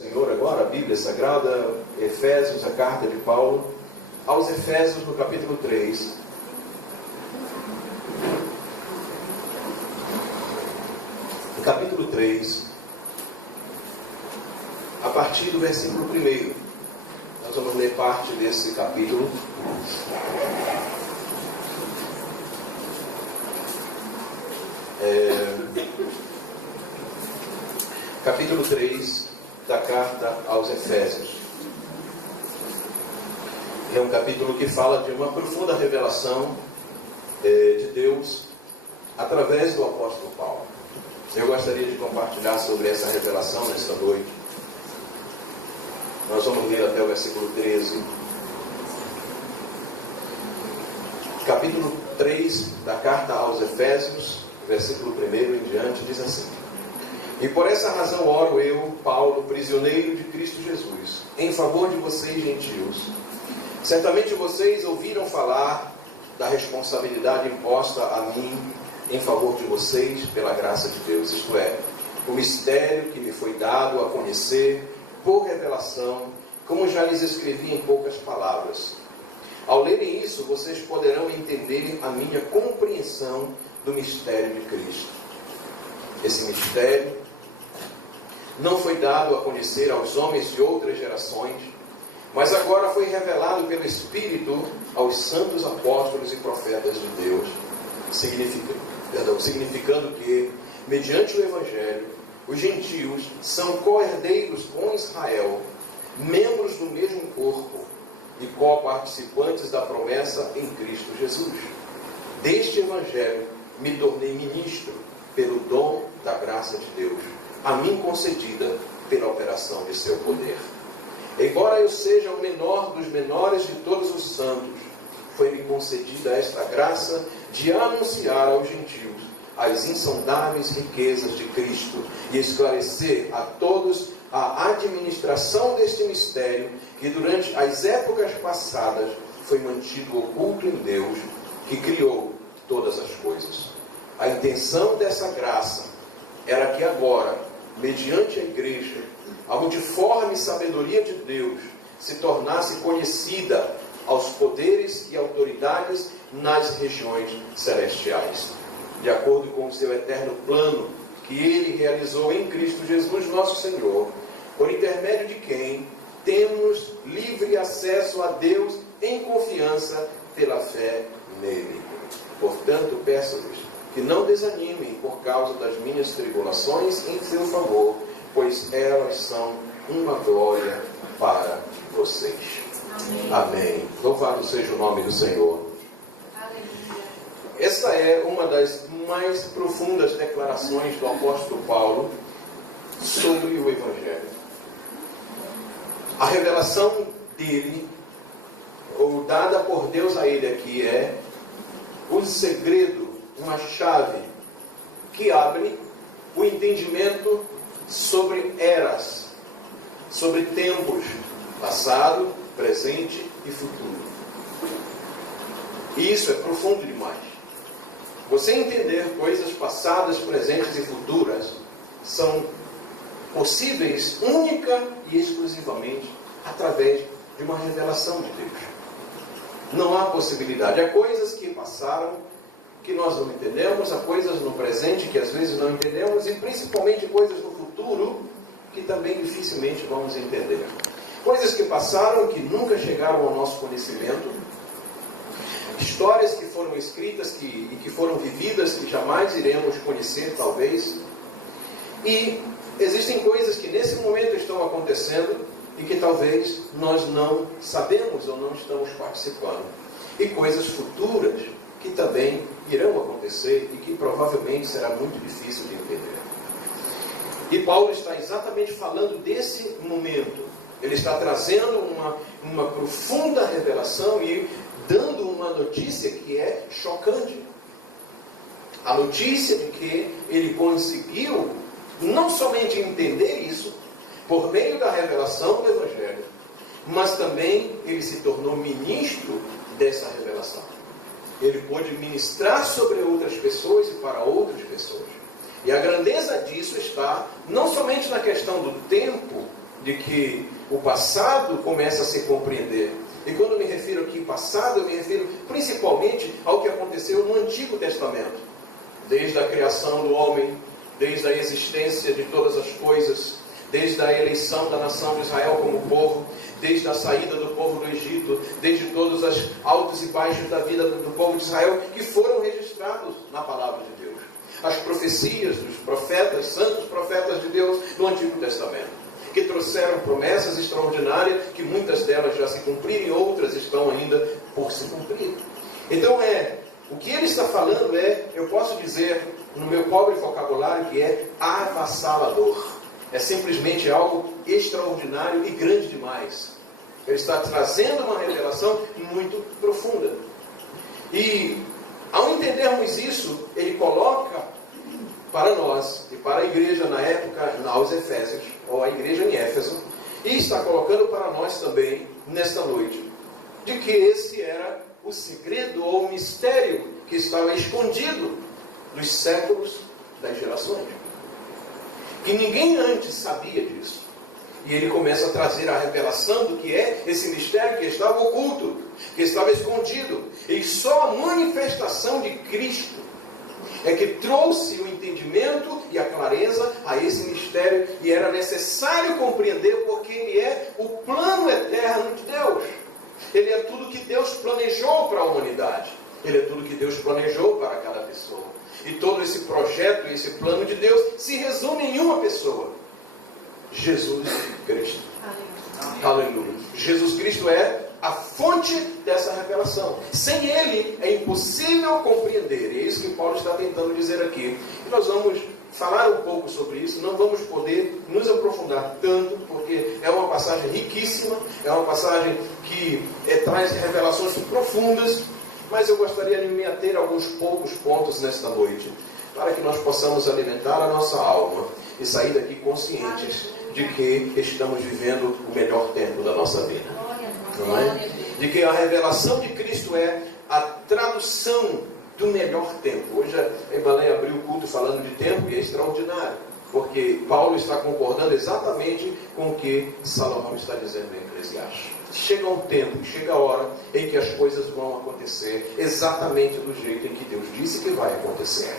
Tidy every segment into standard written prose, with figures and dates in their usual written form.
Senhor, agora a Bíblia Sagrada, Efésios, a carta de Paulo aos Efésios, no capítulo 3. No capítulo 3, a partir do versículo 1, nós vamos ler parte desse capítulo. Capítulo 3 da carta aos Efésios. É um capítulo que fala de uma profunda revelação de Deus através do apóstolo Paulo. Eu gostaria de compartilhar sobre essa revelação nesta noite. Nós vamos ler até o versículo 13. Capítulo 3 da carta aos Efésios, versículo 1 em diante, diz assim: E por essa razão oro eu, Paulo, prisioneiro de Cristo Jesus, em favor de vocês, gentios. Certamente vocês ouviram falar da responsabilidade imposta a mim em favor de vocês pela graça de Deus, isto é, o mistério que me foi dado a conhecer por revelação, como já lhes escrevi em poucas palavras. Ao lerem isso, vocês poderão entender a minha compreensão do mistério de Cristo. Esse mistério não foi dado a conhecer aos homens de outras gerações, mas agora foi revelado pelo Espírito aos santos apóstolos e profetas de Deus, significando que, mediante o Evangelho, os gentios são co-herdeiros com Israel, membros do mesmo corpo e co-participantes da promessa em Cristo Jesus. Deste Evangelho me tornei ministro pelo dom da graça de Deus, a mim concedida pela operação de seu poder. Embora eu seja o menor dos menores de todos os santos, foi-me concedida esta graça de anunciar aos gentios as insondáveis riquezas de Cristo e esclarecer a todos a administração deste mistério que durante as épocas passadas foi mantido oculto em Deus, que criou todas as coisas. A intenção dessa graça era que agora, mediante a igreja, a multiforme sabedoria de Deus se tornasse conhecida aos poderes e autoridades nas regiões celestiais, de acordo com o seu eterno plano que Ele realizou em Cristo Jesus nosso Senhor, por intermédio de quem temos livre acesso a Deus em confiança pela fé nele. Portanto, peço-lhes que não desanimem por causa das minhas tribulações em seu favor, pois elas são uma glória para vocês. Amém. Amém. Louvado seja o nome do Senhor. Aleluia. Essa é uma das mais profundas declarações do apóstolo Paulo sobre o Evangelho. A revelação dele, ou dada por Deus a ele aqui, é o segredo, uma chave que abre o entendimento sobre eras, sobre tempos, passado, presente e futuro. E isso é profundo demais. Você entender coisas passadas, presentes e futuras são possíveis única e exclusivamente através de uma revelação de Deus. Não há possibilidade. Há coisas que passaram que nós não entendemos, há coisas no presente que às vezes não entendemos e principalmente coisas no futuro que também dificilmente vamos entender. Coisas que passaram que nunca chegaram ao nosso conhecimento, histórias que foram escritas e que foram vividas que jamais iremos conhecer, talvez. E existem coisas que nesse momento estão acontecendo e que talvez nós não sabemos ou não estamos participando. E coisas futuras que também irão acontecer e que provavelmente será muito difícil de entender. E Paulo está exatamente falando desse momento. Ele está trazendo uma profunda revelação e dando uma notícia que é chocante. A notícia de que ele conseguiu não somente entender isso por meio da revelação do Evangelho, mas também ele se tornou ministro dessa revelação. Ele pôde ministrar sobre outras pessoas e para outras pessoas. E a grandeza disso está não somente na questão do tempo de que o passado começa a se compreender. E quando eu me refiro aqui passado, eu me refiro principalmente ao que aconteceu no Antigo Testamento. Desde a criação do homem, desde a existência de todas as coisas, desde a eleição da nação de Israel como povo, desde a saída do povo do Egito, desde todos os altos e baixos da vida do povo de Israel, que foram registrados na palavra de Deus. As profecias dos profetas, santos profetas de Deus no Antigo Testamento, que trouxeram promessas extraordinárias, que muitas delas já se cumpriram e outras estão ainda por se cumprir. Então o que ele está falando eu posso dizer, no meu pobre vocabulário, que é avassalador. É simplesmente algo extraordinário e grande demais. Ele está trazendo uma revelação muito profunda. E, ao entendermos isso, ele coloca para nós e para a igreja na época, aos Efésios, ou a igreja em Éfeso, e está colocando para nós também, nesta noite, de que esse era o segredo ou o mistério que estava escondido dos séculos, das gerações. Que ninguém antes sabia disso. E ele começa a trazer a revelação do que é esse mistério que estava oculto, que estava escondido. E só a manifestação de Cristo é que trouxe o entendimento e a clareza a esse mistério. E era necessário compreender, porque ele é o plano eterno de Deus. Ele é tudo que Deus planejou para a humanidade. Ele é tudo que Deus planejou para cada pessoa. E todo esse projeto e esse plano de Deus se resume em uma pessoa: Jesus Cristo. Aleluia. Jesus Cristo é a fonte dessa revelação. Sem Ele é impossível compreender. E é isso que Paulo está tentando dizer aqui. E nós vamos falar um pouco sobre isso. Não vamos poder nos aprofundar tanto, porque é uma passagem riquíssima, é uma passagem que traz revelações profundas. Mas eu gostaria de me ater a alguns poucos pontos nesta noite, para que nós possamos alimentar a nossa alma e sair daqui conscientes de que estamos vivendo o melhor tempo da nossa vida. Não é? De que a revelação de Cristo é a tradução do melhor tempo. Hoje a Ibalém abriu o culto falando de tempo e é extraordinário, porque Paulo está concordando exatamente com o que Salomão está dizendo em Eclesiastes. Chega um tempo, chega a hora em que as coisas vão acontecer exatamente do jeito em que Deus disse que vai acontecer.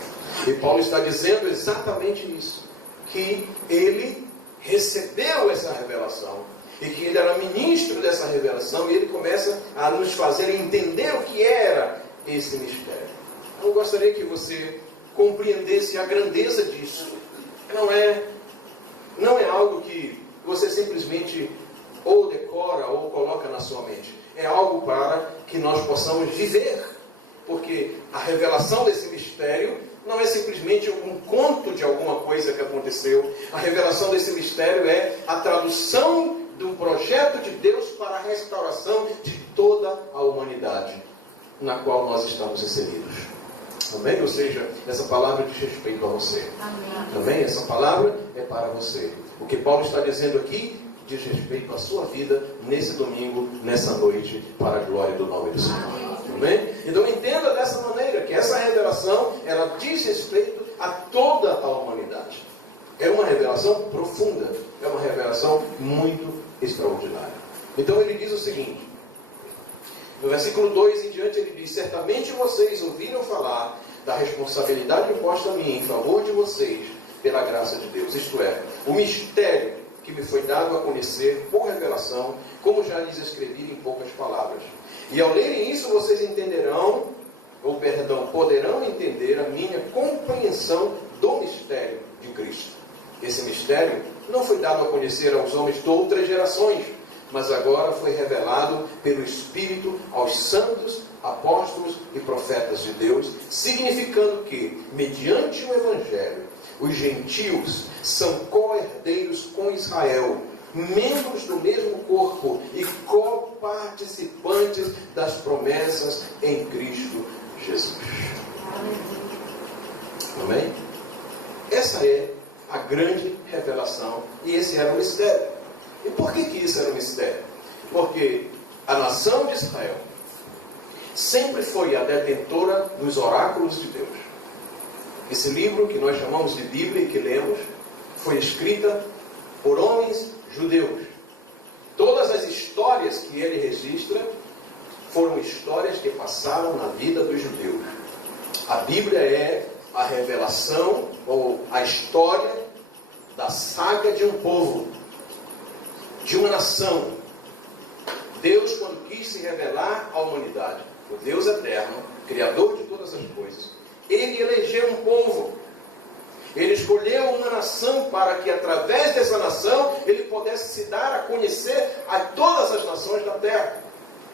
E Paulo está dizendo exatamente isso, que ele recebeu essa revelação e que ele era ministro dessa revelação, e ele começa a nos fazer entender o que era esse mistério. Eu gostaria que você compreendesse a grandeza disso. Não é algo que você simplesmente ou decora ou coloca na sua mente. É algo para que nós possamos viver, porque a revelação desse mistério não é simplesmente um conto de alguma coisa que aconteceu. A revelação desse mistério é a tradução de um projeto de Deus para a restauração de toda a humanidade na qual nós estamos inseridos. Amém? Ou seja, essa palavra diz respeito a você. Amém? Essa palavra é para você. O que Paulo está dizendo aqui diz respeito à sua vida nesse domingo, nessa noite, para a glória do nome do Senhor. Amém? Então entenda dessa maneira que essa revelação, ela diz respeito a toda a humanidade. É uma revelação profunda, é uma revelação muito extraordinária. Então ele diz o seguinte, no versículo 2 em diante ele diz: certamente vocês ouviram falar da responsabilidade imposta a mim em favor de vocês pela graça de Deus, isto é, o mistério que me foi dado a conhecer por revelação, como já lhes escrevi em poucas palavras. E ao lerem isso, vocês poderão entender a minha compreensão do mistério de Cristo. Esse mistério não foi dado a conhecer aos homens de outras gerações, mas agora foi revelado pelo Espírito aos santos, apóstolos e profetas de Deus, significando que, mediante o Evangelho, os gentios são co-herdeiros com Israel, membros do mesmo corpo e co-participantes das promessas em Cristo Jesus. Amém? Essa é a grande revelação e esse era o mistério. E por que isso era um mistério? Porque a nação de Israel sempre foi a detentora dos oráculos de Deus. Esse livro que nós chamamos de Bíblia e que lemos, foi escrita por homens judeus. Todas as histórias que ele registra foram histórias que passaram na vida dos judeus. A Bíblia é a revelação ou a história da saga de um povo, de uma nação. Deus, quando quis se revelar à humanidade, o Deus eterno, Criador de todas as coisas, ele elegeu um povo. Ele escolheu uma nação para que, através dessa nação, ele pudesse se dar a conhecer a todas as nações da terra.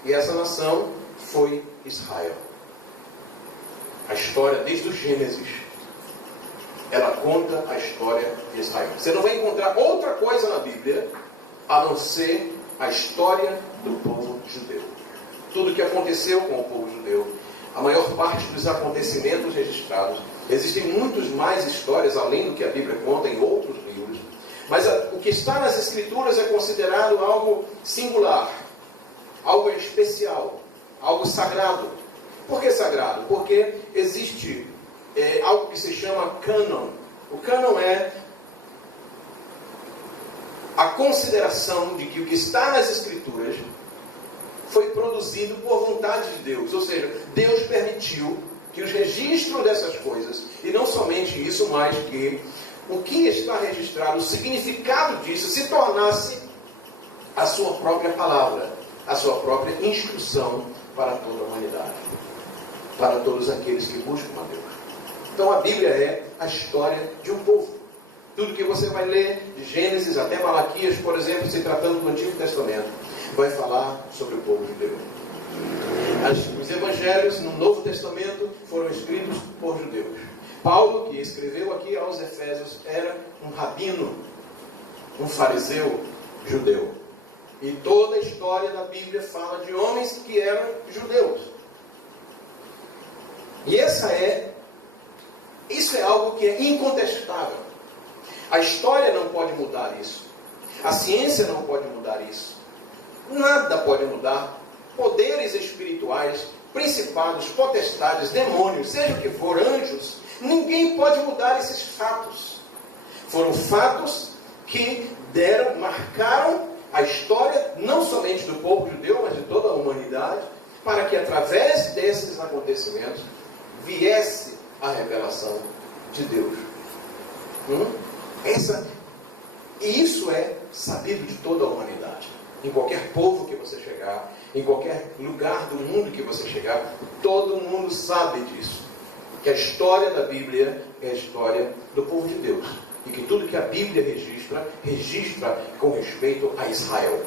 E essa nação foi Israel. A história, desde o Gênesis, ela conta a história de Israel. Você não vai encontrar outra coisa na Bíblia a não ser a história do povo judeu. Tudo que aconteceu com o povo judeu, a maior parte dos acontecimentos registrados. Existem muitas mais histórias além do que a Bíblia conta em outros livros. Mas o que está nas Escrituras é considerado algo singular, algo especial, algo sagrado. Por que sagrado? Porque existe algo que se chama cânon. O cânon é a consideração de que o que está nas Escrituras foi produzido por vontade de Deus. Ou seja, Deus permitiu que os registros dessas coisas, e não somente isso, mas que o que está registrado, o significado disso, se tornasse a sua própria palavra, a sua própria instrução para toda a humanidade, para todos aqueles que buscam a Deus. Então a Bíblia é a história de um povo. Tudo que você vai ler, de Gênesis até Malaquias, por exemplo, se tratando do Antigo Testamento, vai falar sobre o povo judeu. Os evangelhos no Novo Testamento foram escritos por judeus. Paulo, que escreveu aqui aos Efésios, era um rabino, um fariseu judeu. E toda a história da Bíblia fala de homens que eram judeus. E isso é algo que é incontestável. A história não pode mudar isso. A ciência não pode mudar isso. Nada pode mudar. Poderes espirituais, principados, potestades, demônios, seja o que for, anjos, ninguém pode mudar esses fatos. Foram fatos que marcaram a história, não somente do povo judeu, mas de toda a humanidade, para que através desses acontecimentos viesse a revelação de Deus. E isso é sabido de toda a humanidade. Em qualquer povo que você chegar, em qualquer lugar do mundo que você chegar, todo mundo sabe disso. Que a história da Bíblia é a história do povo de Deus. E que tudo que a Bíblia registra com respeito a Israel.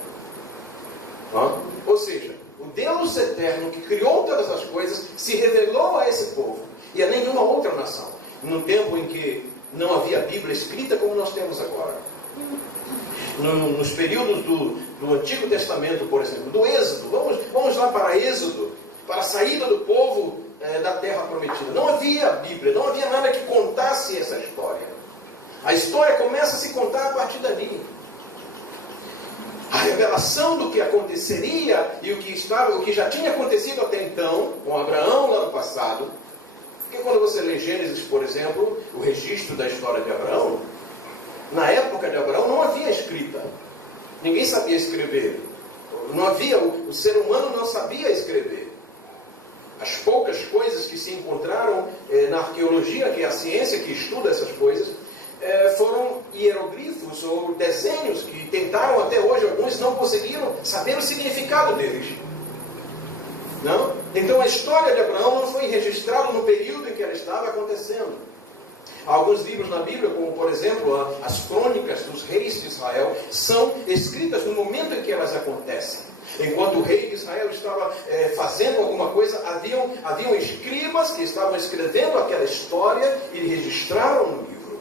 Ou seja, o Deus eterno que criou todas as coisas se revelou a esse povo e a nenhuma outra nação. No tempo em que não havia Bíblia escrita como nós temos agora. Nos períodos do Antigo Testamento, por exemplo, do Êxodo, vamos lá para Êxodo, para a saída do povo da Terra Prometida. Não havia Bíblia, não havia nada que contasse essa história. A história começa a se contar a partir dali. A revelação do que aconteceria e o que já tinha acontecido até então, com Abraão lá no passado. Porque quando você lê Gênesis, por exemplo, o registro da história de Abraão, na época de Abraão não havia escrita. Ninguém sabia escrever. Não havia, o ser humano não sabia escrever. As poucas coisas que se encontraram na arqueologia, que é a ciência que estuda essas coisas, foram hieroglifos ou desenhos que tentaram até hoje, alguns não conseguiram saber o significado deles. Não? Então a história de Abraão não foi registrada no período em que ela estava acontecendo. Há alguns livros na Bíblia, como por exemplo as crônicas dos reis de Israel, são escritas no momento em que elas acontecem. Enquanto o rei de Israel estava fazendo alguma coisa, haviam escribas que estavam escrevendo aquela história e registraram no livro.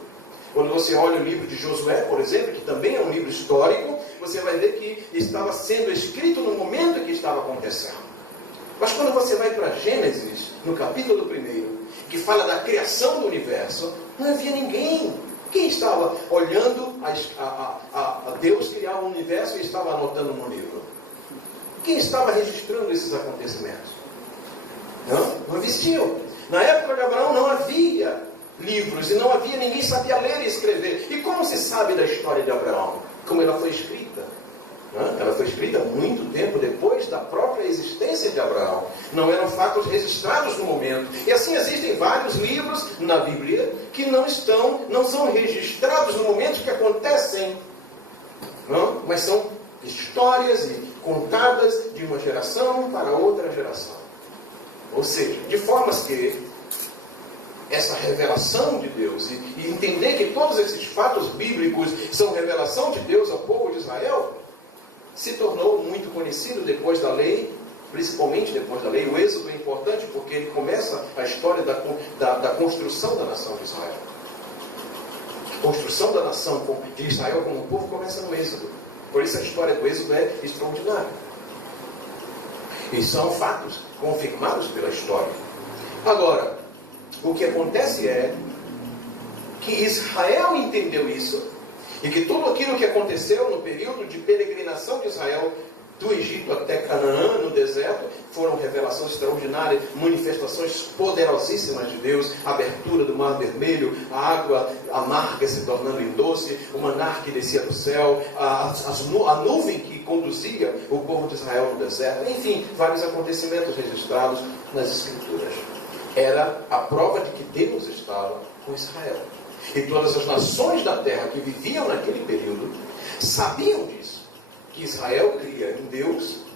Quando você olha o livro de Josué, por exemplo, que também é um livro histórico, você vai ver que estava sendo escrito no momento em que estava acontecendo. Mas quando você vai para Gênesis, no capítulo 1, que fala da criação do universo, não havia ninguém. Quem estava olhando a Deus criar o universo e estava anotando no livro? Quem estava registrando esses acontecimentos? Não existiam. Na época de Abraão não havia livros e não havia, ninguém sabia ler e escrever. E como se sabe da história de Abraão? como ela foi escrita. Ela foi escrita muito tempo depois da própria existência de Abraão. Não eram fatos registrados no momento. E assim existem vários livros na Bíblia que não são registrados no momento que acontecem, mas são histórias contadas de uma geração para outra geração. Ou seja, de formas que essa revelação de Deus e entender que todos esses fatos bíblicos são revelação de Deus ao povo de Israel, se tornou muito conhecido depois da lei, principalmente depois da lei. O Êxodo é importante porque ele começa a história da construção da nação de Israel. A construção da nação de Israel como povo começa no Êxodo. Por isso a história do Êxodo é extraordinária. E são fatos confirmados pela história. Agora, o que acontece é que Israel entendeu isso, e que tudo aquilo que aconteceu no período de peregrinação de Israel, do Egito até Canaã, no deserto, foram revelações extraordinárias, manifestações poderosíssimas de Deus, a abertura do Mar Vermelho, a água amarga se tornando em doce, o maná que descia do céu, a nuvem que conduzia o povo de Israel no deserto, enfim, vários acontecimentos registrados nas Escrituras. Era a prova de que Deus estava com Israel. E todas as nações da terra que viviam naquele período sabiam disso, que Israel cria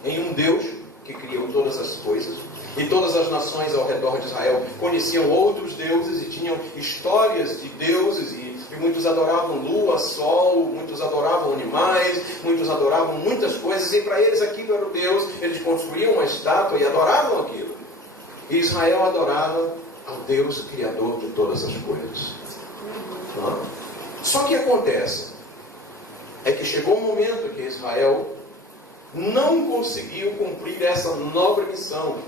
em um Deus que criou todas as coisas, e todas as nações ao redor de Israel conheciam outros deuses e tinham histórias de deuses, e muitos adoravam lua, sol, muitos adoravam animais, muitos adoravam muitas coisas, e para eles aquilo era o Deus. Eles construíam uma estátua e adoravam aquilo. E Israel adorava ao Deus criador de todas as coisas. Só que acontece é que chegou um momento que Israel não conseguiu cumprir essa nobre missão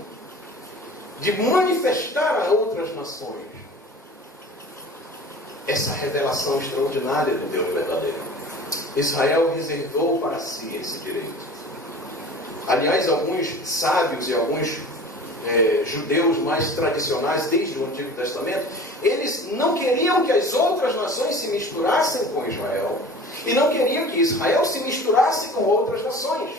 de manifestar a outras nações essa revelação extraordinária do Deus verdadeiro. Israel reservou para si esse direito. Aliás, alguns sábios e alguns judeus mais tradicionais desde o Antigo Testamento, eles não queriam que as outras nações se misturassem com Israel, e não queriam que Israel se misturasse com outras nações.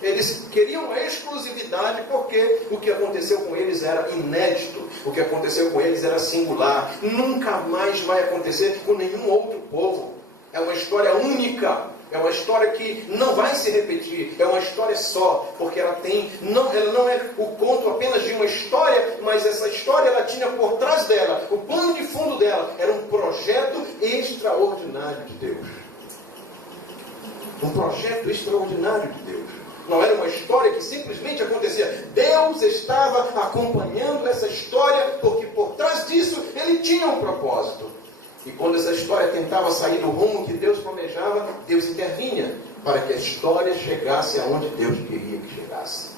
Eles queriam a exclusividade, porque o que aconteceu com eles era inédito, o que aconteceu com eles era singular, nunca mais vai acontecer com nenhum outro povo. É uma história única, é uma história que não vai se repetir, é uma história só, porque ela não é o conto apenas de uma história, mas essa história ela tinha por trás dela, o pano de fundo dela, era um projeto extraordinário de Deus. Um projeto extraordinário de Deus. Não era uma história que simplesmente acontecia. Deus estava acompanhando essa história, porque por trás disso ele tinha um propósito. E quando essa história tentava sair do rumo que Deus planejava, Deus intervinha para que a história chegasse aonde Deus queria que chegasse.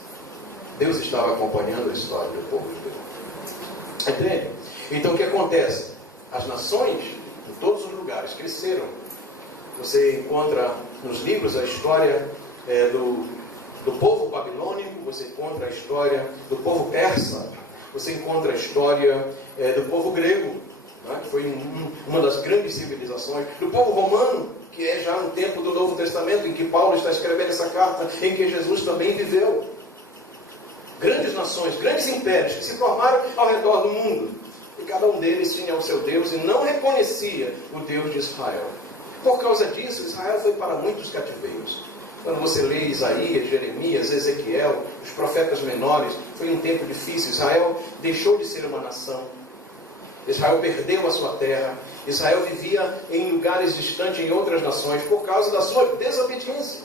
Deus estava acompanhando a história do povo de Deus. Entende? Então o que acontece? As nações, em todos os lugares, cresceram. Você encontra nos livros a história do povo babilônico, você encontra a história do povo persa, você encontra a história do povo grego, que foi uma das grandes civilizações, do povo romano, que é já no tempo do Novo Testamento, em que Paulo está escrevendo essa carta, em que Jesus também viveu. Grandes nações, grandes impérios que se formaram ao redor do mundo, e cada um deles tinha o seu Deus e não reconhecia o Deus de Israel. Por causa disso, Israel foi para muitos cativeiros. Quando você lê Isaías, Jeremias, Ezequiel, os profetas menores, foi um tempo difícil. Israel deixou de ser uma nação. Israel perdeu a sua terra. Israel vivia em lugares distantes, em outras nações, por causa da sua desobediência.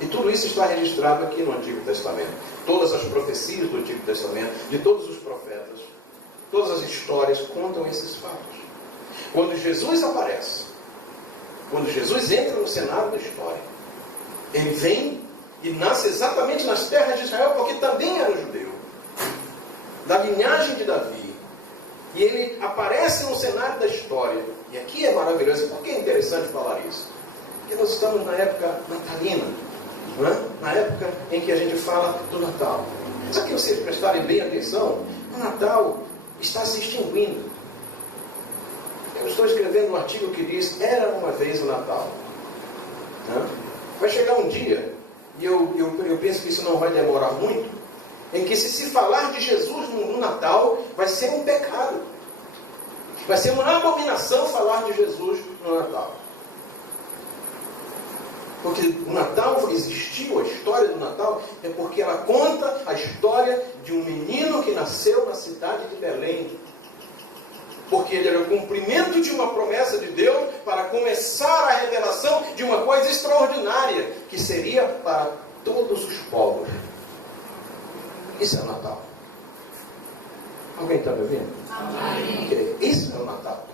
E tudo isso está registrado aqui no Antigo Testamento. Todas as profecias do Antigo Testamento, de todos os profetas, todas as histórias contam esses fatos. Quando Jesus aparece, quando Jesus entra no cenário da história, ele vem e nasce exatamente nas terras de Israel, porque também era judeu, da linhagem de Davi. E ele aparece no cenário da história. E aqui é maravilhoso. Por que é interessante falar isso? Porque nós estamos na época natalina, não é? Na época em que a gente fala do Natal. Só que vocês prestarem bem atenção, o Natal está se extinguindo. Eu estou escrevendo um artigo que diz: era uma vez o Natal. Né? Vai chegar um dia, e eu penso que isso não vai demorar muito, em que se falar de Jesus no Natal, vai ser um pecado. Vai ser uma abominação falar de Jesus no Natal. Porque o Natal existiu, a história do Natal, é porque ela conta a história de um menino que nasceu na cidade de Belém. Porque ele era o cumprimento de uma promessa de Deus para começar a revelação de uma coisa extraordinária, que seria para todos os povos. Isso é o Natal. Alguém está me ouvindo? Amém. Isso é o Natal.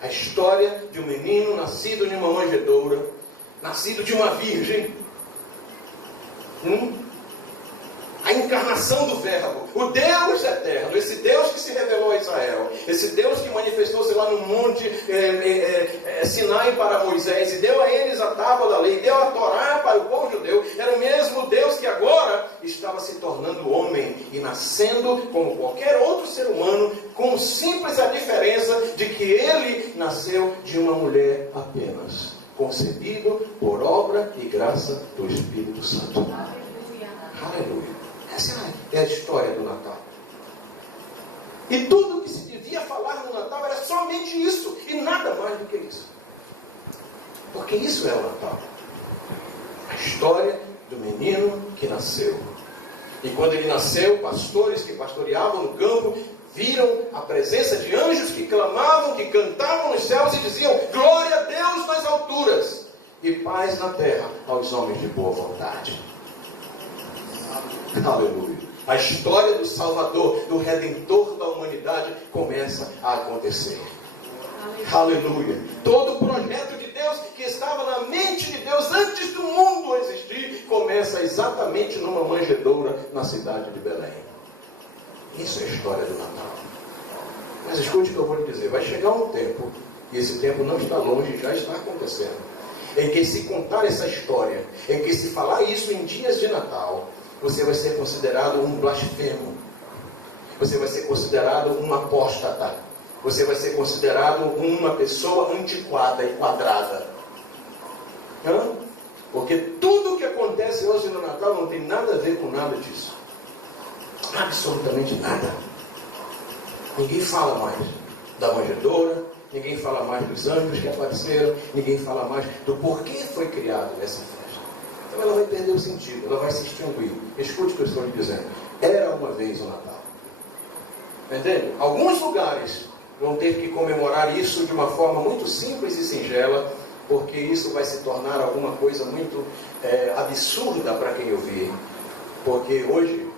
A história de um menino nascido de uma manjedoura, nascido de uma virgem. A encarnação do Verbo, o Deus eterno, esse Deus que se revelou a Israel, esse Deus que manifestou-se lá no monte Sinai para Moisés, e deu a eles a tábua da lei, deu a Torá para o povo judeu, era o mesmo Deus que agora estava se tornando homem e nascendo como qualquer outro ser humano, com simples a diferença de que ele nasceu de uma mulher apenas, concebido por obra e graça do Espírito Santo. Aleluia. Essa é a história do Natal. E tudo que se devia falar no Natal era somente isso, e nada mais do que isso. Porque isso é o Natal. A história do menino que nasceu. E quando ele nasceu, pastores que pastoreavam no campo viram a presença de anjos que clamavam, que cantavam nos céus e diziam: glória a Deus nas alturas e paz na terra aos homens de boa vontade. Aleluia. A história do Salvador, do Redentor da humanidade começa a acontecer. Aleluia. Todo o projeto de Deus que estava na mente de Deus antes do mundo existir, começa exatamente numa manjedoura na cidade de Belém. Isso é a história do Natal. Mas escute o que eu vou lhe dizer. Vai chegar um tempo, e esse tempo não está longe, já está acontecendo, em que se contar essa história, em que se falar isso em dias de Natal, você vai ser considerado um blasfemo. Você vai ser considerado um apóstata. Você vai ser considerado uma pessoa antiquada e quadrada. Porque tudo o que acontece hoje no Natal não tem nada a ver com nada disso. Absolutamente nada. Ninguém fala mais da manjedoura, ninguém fala mais dos anjos que apareceram, ninguém fala mais do porquê foi criado essa festa. Então ela vai perder o sentido, ela vai se extinguir. Escute o que eu estou lhe dizendo. Era uma vez o Natal. Entende? Alguns lugares vão ter que comemorar isso de uma forma muito simples e singela, porque isso vai se tornar alguma coisa muito absurda para quem ouvir. Porque hoje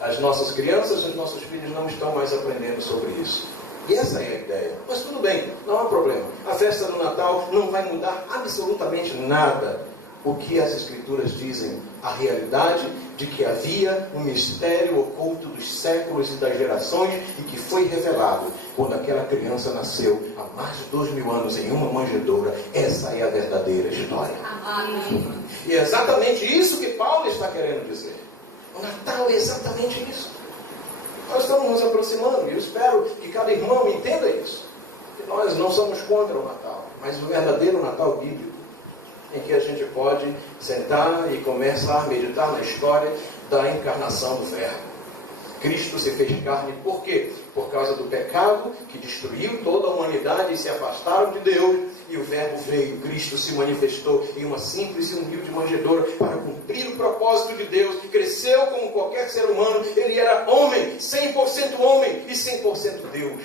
as nossas crianças, os nossos filhos não estão mais aprendendo sobre isso. E essa é a ideia. Mas tudo bem, não há problema. A festa do Natal não vai mudar absolutamente nada o que as Escrituras dizem, a realidade de que havia um mistério oculto dos séculos e das gerações e que foi revelado quando aquela criança nasceu há mais de 2000 anos em uma manjedoura. Essa é a verdadeira história. Amém. E é exatamente isso que Paulo está querendo dizer. O Natal é exatamente isso. Nós estamos nos aproximando e eu espero que cada irmão entenda isso. Que nós não somos contra o Natal, mas o verdadeiro Natal bíblico, em que a gente pode sentar e começar a meditar na história da encarnação do Verbo. Cristo se fez carne por quê? Por causa do pecado que destruiu toda a humanidade e se afastaram de Deus. E o Verbo veio, Cristo se manifestou em uma simples e humilde manjedoura para cumprir o propósito de Deus. Cresceu como qualquer ser humano. Ele era homem, 100% homem e 100% Deus.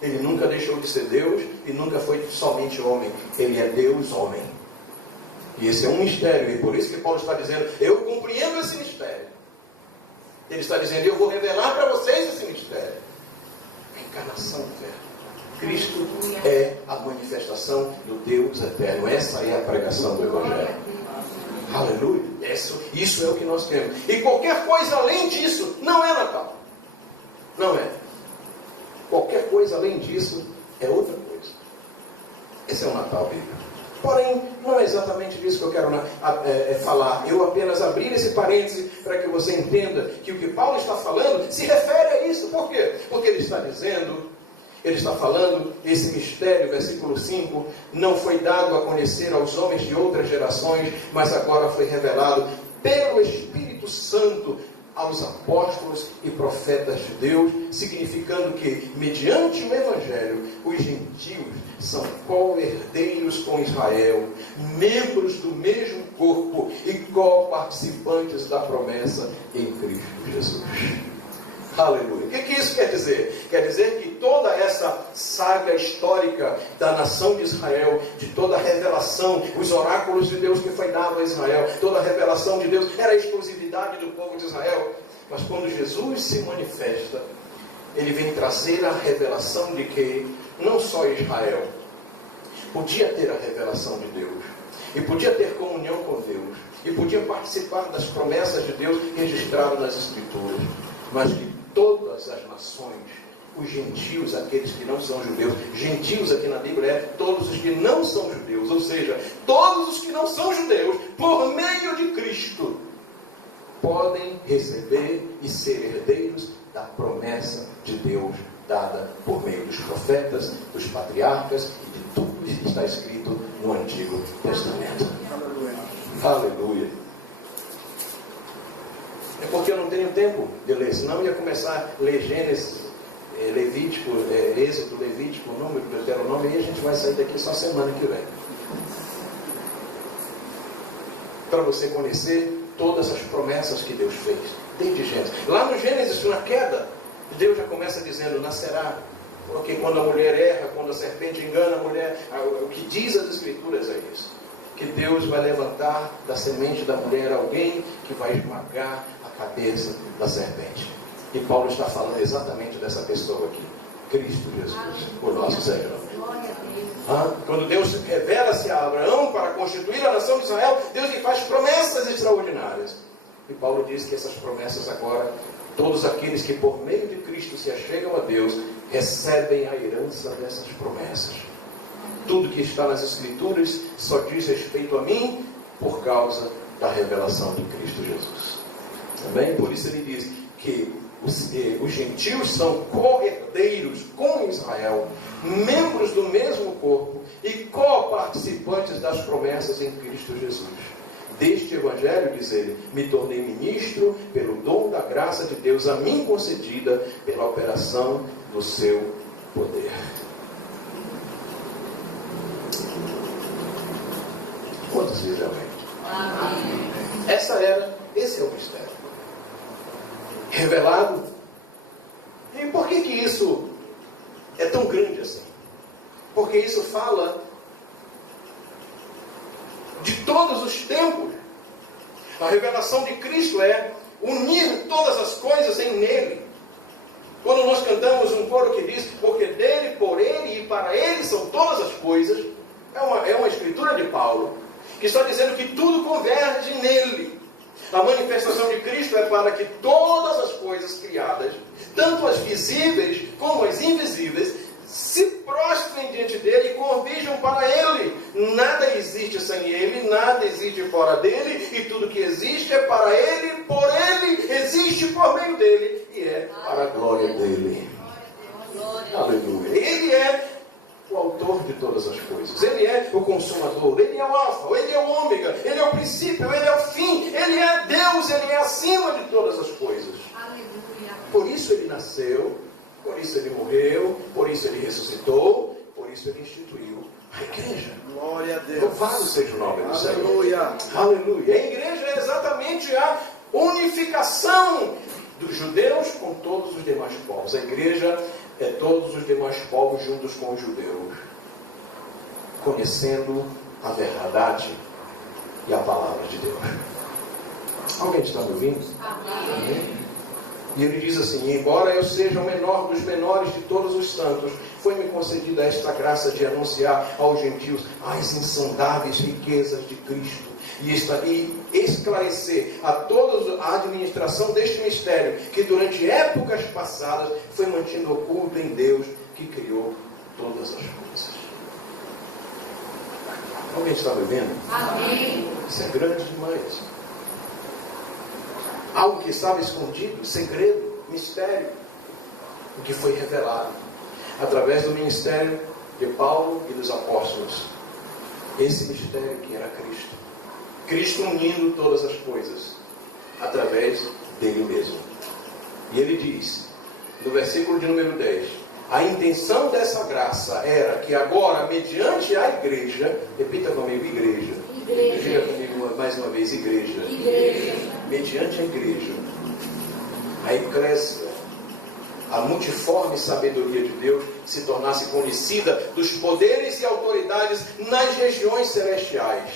Ele nunca deixou de ser Deus e nunca foi somente homem. Ele é Deus homem. E esse é um mistério, e por isso que Paulo está dizendo: eu compreendo esse mistério. Ele está dizendo: eu vou revelar para vocês esse mistério. A encarnação do Verbo. Cristo é a manifestação do Deus eterno. Essa é a pregação do Evangelho. Aleluia. Isso é o que nós queremos. E qualquer coisa além disso não é Natal. Não é. Qualquer coisa além disso é outra coisa. Esse é o Natal bíblico. Porém, não é exatamente disso que eu quero falar. Eu apenas abrir esse parêntese para que você entenda que o que Paulo está falando se refere a isso. Por quê? Porque ele está dizendo Ele está falando, esse mistério, versículo 5, não foi dado a conhecer aos homens de outras gerações, mas agora foi revelado pelo Espírito Santo aos apóstolos e profetas de Deus, significando que, mediante o Evangelho, os gentios são co-herdeiros com Israel, membros do mesmo corpo e co-participantes da promessa em Cristo Jesus. Aleluia. O que isso quer dizer? Quer dizer que toda essa saga histórica da nação de Israel, de toda a revelação, os oráculos de Deus que foi dado a Israel, toda a revelação de Deus era a exclusividade do povo de Israel. Mas quando Jesus se manifesta, ele vem trazer a revelação de que não só Israel podia ter a revelação de Deus, e podia ter comunhão com Deus, e podia participar das promessas de Deus registradas nas Escrituras, mas que todas as nações, os gentios, aqueles que não são judeus, gentios aqui na Bíblia é todos os que não são judeus, ou seja, todos os que não são judeus, por meio de Cristo, podem receber e ser herdeiros da promessa de Deus dada por meio dos profetas, dos patriarcas e de tudo que está escrito no Antigo Testamento. Aleluia. É porque eu não tenho tempo de ler, senão eu ia começar a ler Gênesis, Levítico, Êxodo, Levítico, Número, Deuteronômio, e a gente vai sair daqui só semana que vem. Para você conhecer todas as promessas que Deus fez, desde Gênesis. Lá no Gênesis, na queda, Deus já começa dizendo, nascerá. Porque quando a mulher erra, quando a serpente engana a mulher, o que diz as Escrituras é isso. Que Deus vai levantar da semente da mulher alguém que vai esmagar a cabeça da serpente. E Paulo está falando exatamente dessa pessoa aqui. Cristo Jesus, o nosso Senhor. Quando Deus revela-se a Abraão para constituir a nação de Israel, Deus lhe faz promessas extraordinárias. E Paulo diz que essas promessas agora, todos aqueles que por meio de Cristo se achegam a Deus, recebem a herança dessas promessas. Tudo que está nas Escrituras só diz respeito a mim por causa da revelação de Cristo Jesus. Também por isso ele diz que os gentios são co-herdeiros com Israel, membros do mesmo corpo e co-participantes das promessas em Cristo Jesus. Deste Evangelho, diz ele, me tornei ministro pelo dom da graça de Deus a mim concedida pela operação do seu poder. Quantos dizem amém? Esse é o mistério. Revelado. E por que isso é tão grande assim? Porque isso fala de todos os tempos. A revelação de Cristo é unir todas as coisas em nele. Quando nós cantamos um coro que diz, porque dele, por ele e para ele são todas as coisas, é uma escritura de Paulo, que está dizendo que tudo converge nele. A manifestação de Cristo é para que todas as coisas criadas, tanto as visíveis como as invisíveis, se prostrem diante dele e converjam para ele. Nada existe sem ele, nada existe fora dele, e tudo que existe é para ele, por ele, existe por meio dele, e é para a glória dele. Aleluia. Ele é o autor de todas as coisas. Ele é o consumador. Ele é o alfa, ele é o ômega, ele é o princípio, ele é o fim. Ele é Deus, ele é acima de todas as coisas. Aleluia. Por isso ele nasceu, por isso ele morreu, por isso ele ressuscitou, por isso ele instituiu a igreja. Glória a Deus. Louvado seja o nome do Senhor. Aleluia. Aleluia. A igreja é exatamente a unificação dos judeus com todos os demais povos. A igreja é todos os demais povos juntos com os judeus, conhecendo a verdade e a palavra de Deus. Alguém está me ouvindo? Amém. E ele diz assim, embora eu seja o menor dos menores de todos os santos, foi-me concedida esta graça de anunciar aos gentios as insondáveis riquezas de Cristo e esclarecer a toda a administração deste mistério, que durante épocas passadas foi mantido oculto em Deus, que criou todas as coisas. Alguém está me vendo? Amém. Isso é grande demais. Algo que estava escondido, segredo, mistério, o que foi revelado. através do ministério de Paulo e dos apóstolos. Esse mistério que era Cristo. Cristo unindo todas as coisas através dele mesmo. E ele diz, no versículo de número 10, a intenção dessa graça era que agora, mediante a igreja, repita comigo, igreja. Diga comigo mais uma vez, igreja. Mediante a igreja, a eclésia, a multiforme sabedoria de Deus se tornasse conhecida dos poderes e autoridades nas regiões celestiais,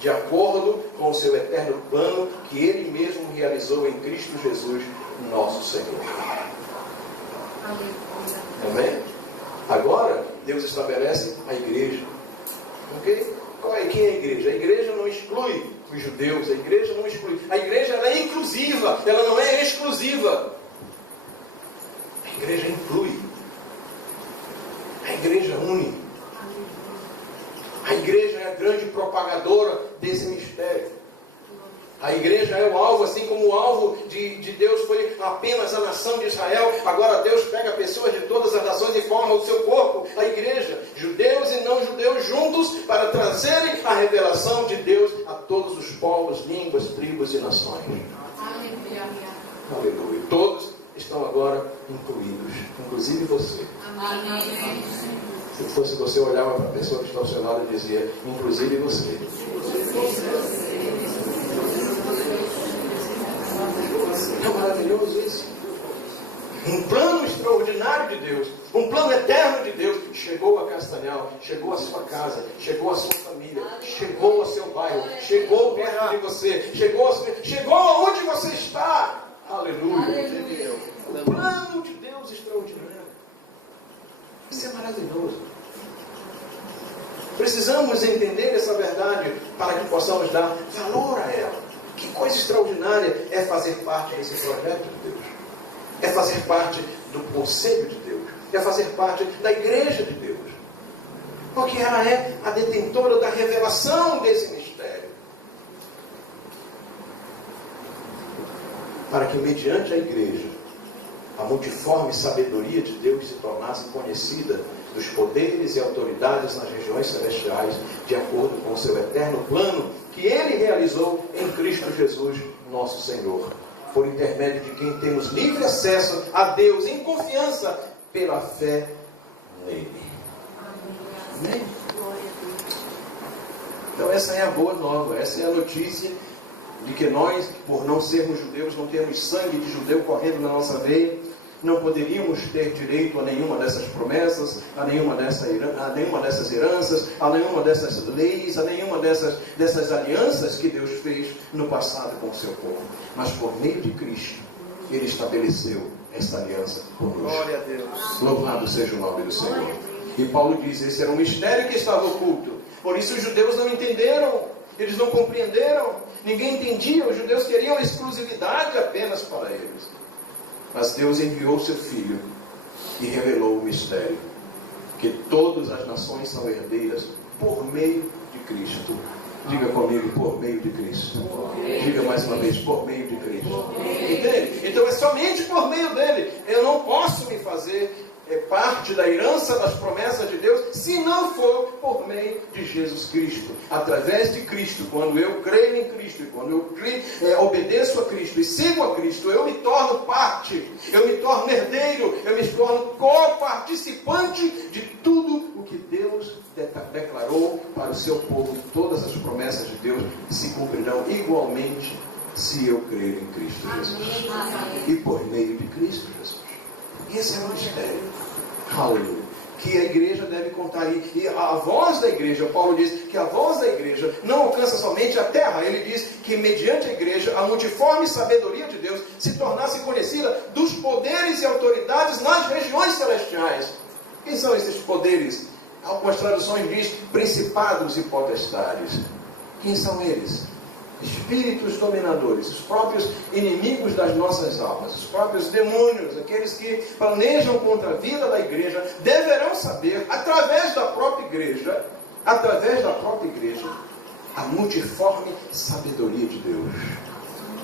de acordo com o seu eterno plano que Ele mesmo realizou em Cristo Jesus, nosso Senhor. Amém? Agora, Deus estabelece a igreja. Ok? Quem é a igreja? A igreja não exclui os judeus, a igreja não exclui. A igreja ela é inclusiva, ela não é exclusiva. A igreja inclui. A igreja une. A igreja é a grande propagadora desse mistério. A igreja é o alvo, assim como o alvo de Deus foi apenas a nação de Israel. Agora Deus pega pessoas de todas as nações e forma o seu corpo, a igreja, judeus e não judeus juntos, para trazerem a revelação de Deus a todos os povos, línguas, tribos e nações. Aleluia. Aleluia. Todos estão agora incluídos, inclusive você. Amém. Se fosse você, olhava para a pessoa que está ao seu lado e dizia, inclusive você. É maravilhoso isso. Um plano extraordinário de Deus, um plano eterno de Deus, chegou a Castanhal, chegou à sua casa, chegou à sua família, chegou ao seu bairro, chegou perto de você, chegou aonde você está. Aleluia. O plano de Deus extraordinário. Isso é maravilhoso. Precisamos entender essa verdade para que possamos dar valor a ela. Que coisa extraordinária é fazer parte desse projeto de Deus. É fazer parte do conselho de Deus. É fazer parte da igreja de Deus. Porque ela é a detentora da revelação desse mistério. Para que mediante a igreja, a multiforme sabedoria de Deus se tornasse conhecida dos poderes e autoridades nas regiões celestiais, de acordo com o seu eterno plano que Ele realizou em Cristo Jesus, nosso Senhor, por intermédio de quem temos livre acesso a Deus em confiança pela fé nele. Amém? Então essa é a boa nova, essa é a notícia de que nós, por não sermos judeus, não temos sangue de judeu correndo na nossa veia, não poderíamos ter direito a nenhuma dessas promessas, a nenhuma dessas heranças, a nenhuma dessas leis, a nenhuma dessas alianças que Deus fez no passado com o seu povo. Mas por meio de Cristo, Ele estabeleceu essa aliança conosco. Glória a Deus. Louvado seja o nome do Senhor. E Paulo diz, esse era um mistério que estava oculto. Por isso os judeus não entenderam, eles não compreenderam, ninguém entendia, os judeus queriam exclusividade apenas para eles. Mas Deus enviou seu Filho e revelou o mistério, que todas as nações são herdeiras por meio de Cristo. Diga comigo, por meio de Cristo. Diga mais uma vez, por meio de Cristo. Entende? Então é somente por meio dele. Eu não posso me fazer parte da herança das promessas de Deus, se não for por meio de Jesus Cristo. Através de Cristo, quando eu creio em Cristo, e quando eu obedeço a Cristo e sigo a Cristo, eu me torno parte, eu me torno herdeiro, eu me torno co-participante de tudo o que Deus declarou para o seu povo. Todas as promessas de Deus se cumprirão igualmente se eu crer em Cristo Jesus. E por meio de Cristo Jesus. Esse é o mistério. Aleluia. Que a igreja deve contar. E a voz da igreja, Paulo diz que a voz da igreja não alcança somente a terra. Ele diz que mediante a igreja, a multiforme sabedoria de Deus se tornasse conhecida dos poderes e autoridades nas regiões celestiais. Quem são esses poderes? Algumas traduções diz principados e potestades. Quem são eles? Espíritos dominadores, os próprios inimigos das nossas almas, os próprios demônios, aqueles que planejam contra a vida da igreja, deverão saber, através da própria igreja, a multiforme sabedoria de Deus.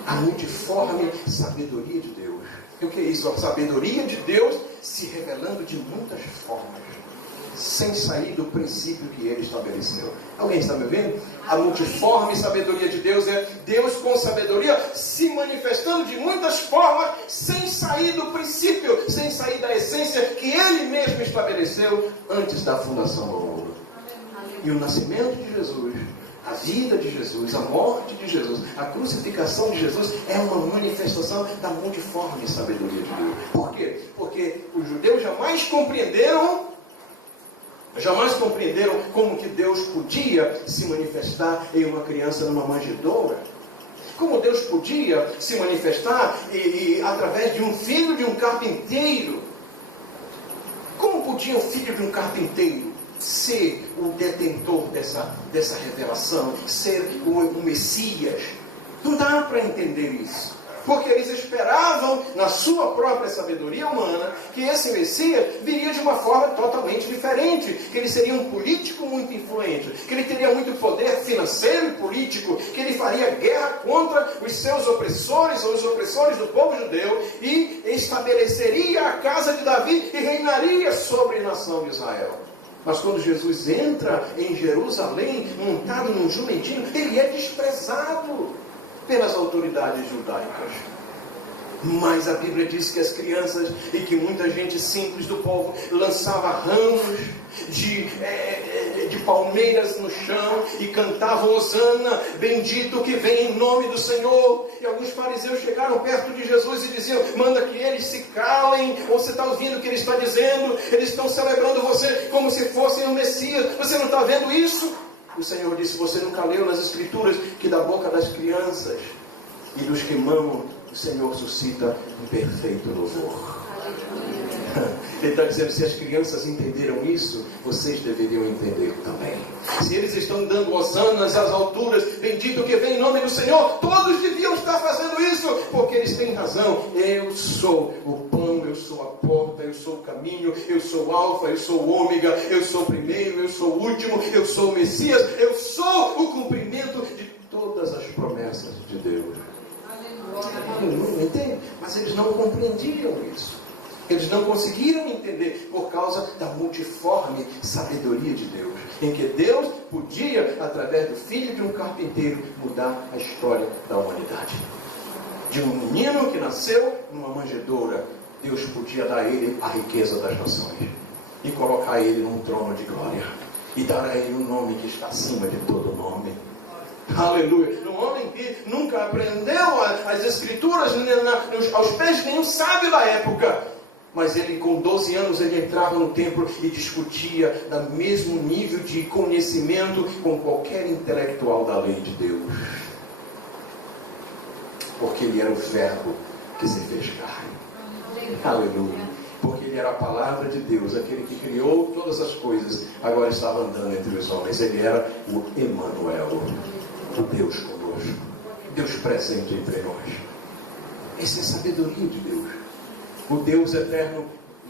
A multiforme sabedoria de Deus. E o que é isso? A sabedoria de Deus se revelando de muitas formas, sem sair do princípio que Ele estabeleceu. Alguém está me ouvindo? A multiforme sabedoria de Deus é Deus com sabedoria se manifestando de muitas formas, sem sair do princípio, sem sair da essência que Ele mesmo estabeleceu antes da fundação do mundo. E o nascimento de Jesus, a vida de Jesus, a morte de Jesus, a crucificação de Jesus é uma manifestação da multiforme sabedoria de Deus. Por quê? Porque os judeus jamais compreenderam como que Deus podia se manifestar em uma criança numa manjedoura. Como Deus podia se manifestar através de um filho de um carpinteiro. Como podia o filho de um carpinteiro ser o detentor dessa revelação, ser o Messias? Não dá para entender isso. Porque eles esperavam, na sua própria sabedoria humana, que esse Messias viria de uma forma totalmente diferente. Que ele seria um político muito influente. Que ele teria muito poder financeiro e político. Que ele faria guerra contra os seus opressores, ou os opressores do povo judeu. E estabeleceria a casa de Davi e reinaria sobre a nação de Israel. Mas quando Jesus entra em Jerusalém, montado num jumentinho, ele é desprezado pelas autoridades judaicas. Mas a Bíblia diz que as crianças e que muita gente simples do povo lançava ramos de palmeiras no chão e cantavam Hosana, bendito que vem em nome do Senhor. E alguns fariseus chegaram perto de Jesus e diziam: manda que eles se calem. Ou você está ouvindo o que ele está dizendo? Eles estão celebrando você como se fossem o Messias. Você não está vendo isso? O Senhor disse: você nunca leu nas Escrituras que da boca das crianças e dos que mamam o Senhor suscita um perfeito louvor. Ele está dizendo: se as crianças entenderam isso, vocês deveriam entender também. Se eles estão dando hosanas às alturas, bendito que vem em nome do Senhor, todos deviam estar fazendo isso, porque eles têm razão. Eu sou o pão, eu sou a porta, eu sou o caminho, eu sou o alfa, eu sou o ômega, eu sou o primeiro, eu sou o último, eu sou o Messias, eu sou o cumprimento de todas as promessas de Deus. Não entende? Mas eles não compreendiam isso. Eles não conseguiram entender por causa da multiforme sabedoria de Deus, em que Deus podia, através do filho de um carpinteiro, mudar a história da humanidade. De um menino que nasceu numa manjedoura, Deus podia dar a ele a riqueza das nações e colocar ele num trono de glória e dar a ele um nome que está acima de todo nome. Aleluia. Um homem que nunca aprendeu as Escrituras aos pés de nenhum sábio da época. Mas ele, com 12 anos, ele entrava no templo e discutia no mesmo nível de conhecimento com qualquer intelectual da lei de Deus. Porque ele era o verbo que se fez carne. Aleluia. Porque ele era a palavra de Deus, aquele que criou todas as coisas, agora estava andando entre os homens. Ele era o Emanuel, o Deus conosco, Deus presente entre nós. Essa é a sabedoria de Deus. O Deus eterno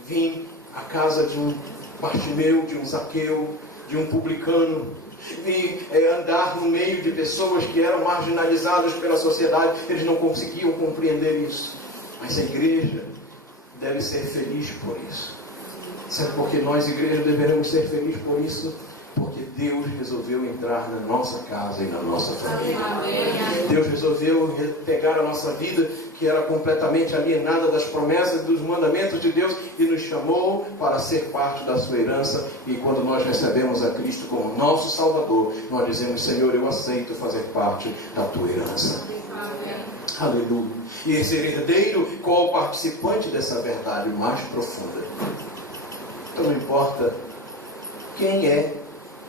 vim à casa de um Bartimeu, de um Zaqueu, de um publicano, vim andar no meio de pessoas que eram marginalizadas pela sociedade. Eles não conseguiam compreender isso. Mas a igreja deve ser feliz por isso. Sabe por que nós, igreja, deveremos ser felizes por isso? Porque Deus resolveu entrar na nossa casa e na nossa família. Deus resolveu pegar a nossa vida, que era completamente alienada das promessas e dos mandamentos de Deus, e nos chamou para ser parte da sua herança. E quando nós recebemos a Cristo como nosso Salvador, nós dizemos: Senhor, eu aceito fazer parte da tua herança. Aleluia. E ser herdeiro, qual participante dessa verdade mais profunda. Então não importa quem é,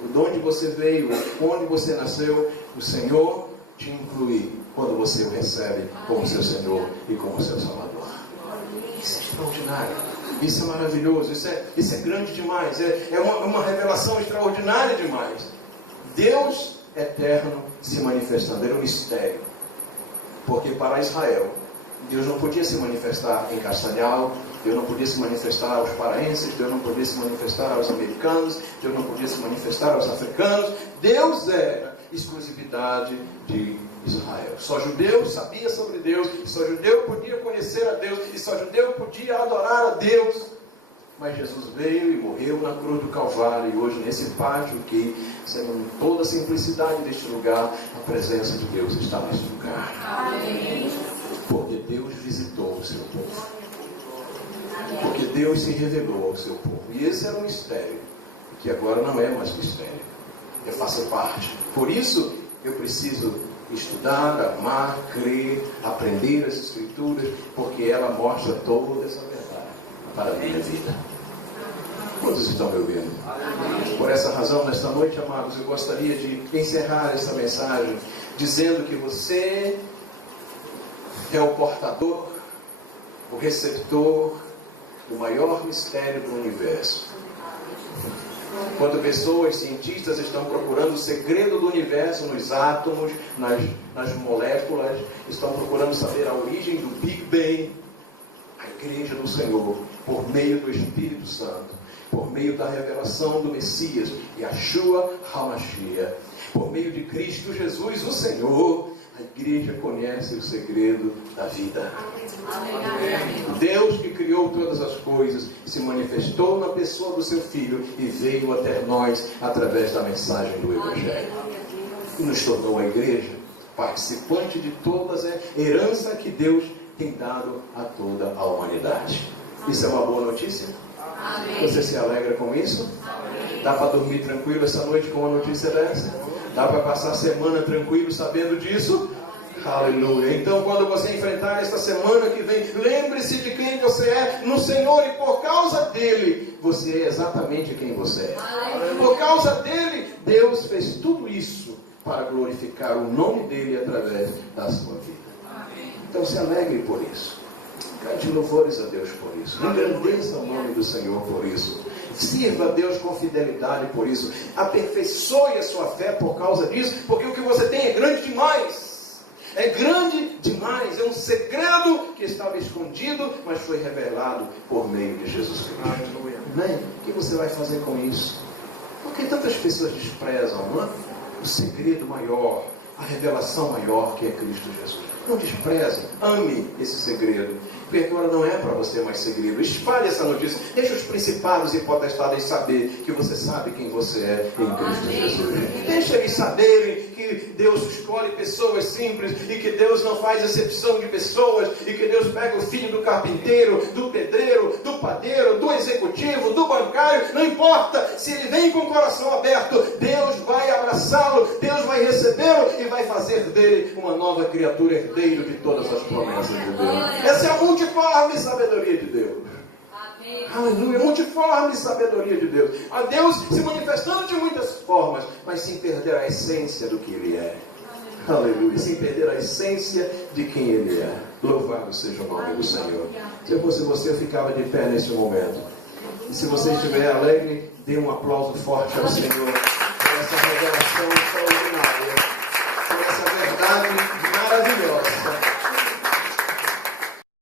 de onde você veio, onde você nasceu, o Senhor te inclui quando você o recebe como seu Senhor e como seu Salvador. Isso é extraordinário, isso é maravilhoso, isso é grande demais, é uma revelação extraordinária demais. Deus eterno se manifestando, era um mistério, porque para Israel Deus não podia se manifestar em Castanhal, Deus não podia se manifestar aos paraenses, Deus não podia se manifestar aos americanos, Deus não podia se manifestar aos africanos. Deus era exclusividade de Israel. Só judeu sabia sobre Deus, só judeu podia conhecer a Deus, e só judeu podia adorar a Deus. Mas Jesus veio e morreu na cruz do Calvário, e hoje nesse pátio aqui, sendo toda a simplicidade deste lugar, a presença de Deus está neste lugar. Amém. Porque Deus visitou o seu povo. Porque Deus se revelou ao seu povo. E esse era um mistério, que agora não é mais mistério. Eu faço parte. Por isso, eu preciso estudar, amar, crer, aprender as Escrituras, porque ela mostra toda essa verdade para a minha vida. Quantos estão me ouvindo? Por essa razão, nesta noite, amados, eu gostaria de encerrar essa mensagem dizendo que você é o portador, o receptor do maior mistério do universo. Quando pessoas, cientistas, estão procurando o segredo do universo nos átomos, nas moléculas, estão procurando saber a origem do Big Bang, a igreja do Senhor, por meio do Espírito Santo, por meio da revelação do Messias, Yeshua HaMashiach, por meio de Cristo Jesus, o Senhor, a igreja conhece o segredo da vida. Amém. Deus que criou todas as coisas se manifestou na pessoa do seu Filho e veio até nós através da mensagem do Evangelho. E nos tornou a igreja participante de toda a herança que Deus tem dado a toda a humanidade. Isso é uma boa notícia? Amém. Você se alegra com isso? Amém. Dá para dormir tranquilo essa noite com uma notícia dessa? Dá para passar a semana tranquilo sabendo disso? Aleluia. Então, quando você enfrentar esta semana que vem, lembre-se de quem você é no Senhor, e por causa dele, você é exatamente quem você é. Aleluia. Por causa dele, Deus fez tudo isso para glorificar o nome dele através da sua vida. Amém. Então, se alegre por isso. Cante louvores a Deus por isso. Engrandeça o nome do Senhor por isso. Sirva a Deus com fidelidade por isso. Aperfeiçoe a sua fé por causa disso, porque o que você tem é grande demais. É grande demais. É um segredo que estava escondido, mas foi revelado por meio de Jesus Cristo. Aleluia. Amém? O que você vai fazer com isso? Porque tantas pessoas desprezam, não é? O segredo maior, a revelação maior que é Cristo Jesus. Não despreze, ame esse segredo. Porque agora não é para você mais segredo. Espalhe essa notícia. Deixa os principados e potestades saber que você sabe quem você é em Cristo Jesus. Deixa eles saberem que Deus escolhe pessoas simples e que Deus não faz exceção de pessoas e que Deus pega o filho do carpinteiro, do pedreiro, do padeiro, do executivo, do bancário. Não importa se ele vem com o coração aberto, Deus vai abraçá-lo, Deus vai recebê-lo e vai fazer dele uma nova criatura, herdeiro de todas as promessas de Deus. Essa é a multiforme sabedoria de Deus. Amém. Aleluia, multiforme sabedoria de Deus. A Deus se manifestando de muitas formas, mas sem perder a essência do que Ele é. Aleluia, sem perder a essência de quem Ele é. Louvado seja o nome do Senhor. Se eu fosse você, eu ficava de pé neste momento. E se você estiver alegre, dê um aplauso forte ao Senhor por essa revelação extraordinária, por essa verdade